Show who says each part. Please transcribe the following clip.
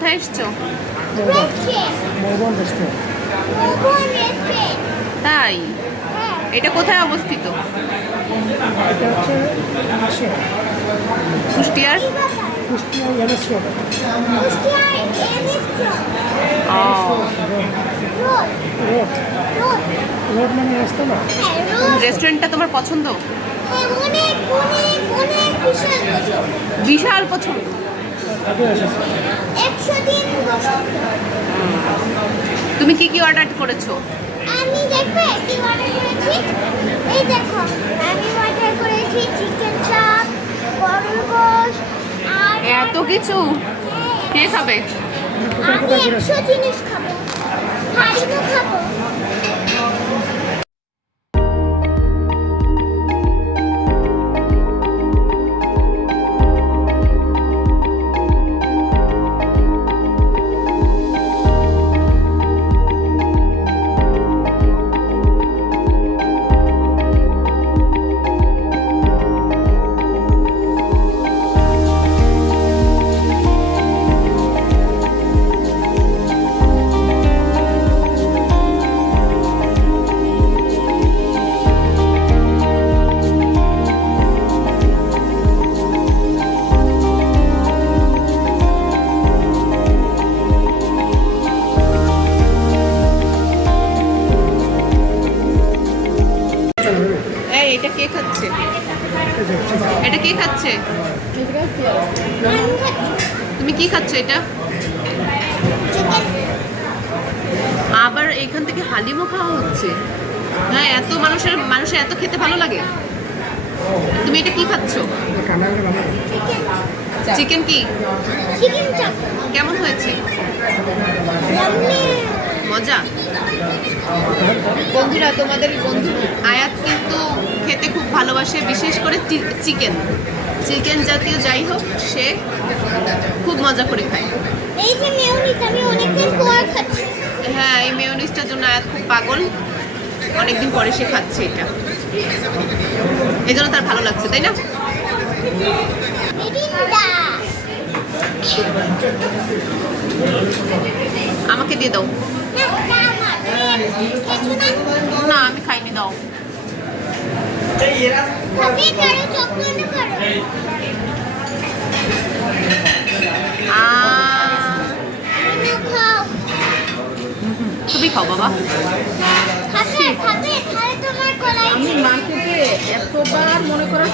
Speaker 1: কোথায় এসছো? তাই? এটা কোথায় অবস্থিত?
Speaker 2: এটা হচ্ছে
Speaker 1: কুষ্টিয়ার
Speaker 2: মানে
Speaker 1: রেস্টুরেন্টটা তোমার পছন্দ। বিশাল পছন্দ? তুমি কি কি অর্ডার করেছ?
Speaker 3: আমি দেখবে কি অর্ডার করেছি। এই দেখো আমি অর্ডার করেছি চিকেন চাপ গরুর গোশ আর
Speaker 1: এত কিছু? কে খাবে?
Speaker 3: আমি একশো জিনিস খাব। খাব।
Speaker 1: এটা কে খাচ্ছে? এটা কে খাচ্ছে? তুমি কি খাচ্ছ এটা? আবার এইখান থেকে হালিমও খাওয়া হচ্ছে। হ্যাঁ এত মানুষের মানুষের এত খেতে ভালো লাগে। তুমি এটা কি খাচ্ছ?
Speaker 3: চিকেন
Speaker 1: কি? কেমন হয়েছে? মজা? বন্ধুরা, তোমাদের বন্ধু আয়াত কিন্তু খেতে ভালোবাসে বিশেষ করে চিকেন চিকেন জাতীয় যাই হোক সে খুব মজা করে খায়
Speaker 3: এই যে মেয়নিজ আমি অনেকদিন পর খাচ্ছি
Speaker 1: হ্যাঁ এই মেয়নিজটার জন্য আয়াত খুব পাগল অনেকদিন পরে সে খাচ্ছে এটা এই জন্য তার ভালো লাগছে তাই না আমাকে দিয়ে দাও
Speaker 3: না
Speaker 1: আমি খাইনি দাও
Speaker 3: খাবে কারও চকলেট করো
Speaker 1: আহ,
Speaker 3: না খাও
Speaker 1: তুমি খাও বাবা।
Speaker 4: আমি মাকে এতবার মনে করো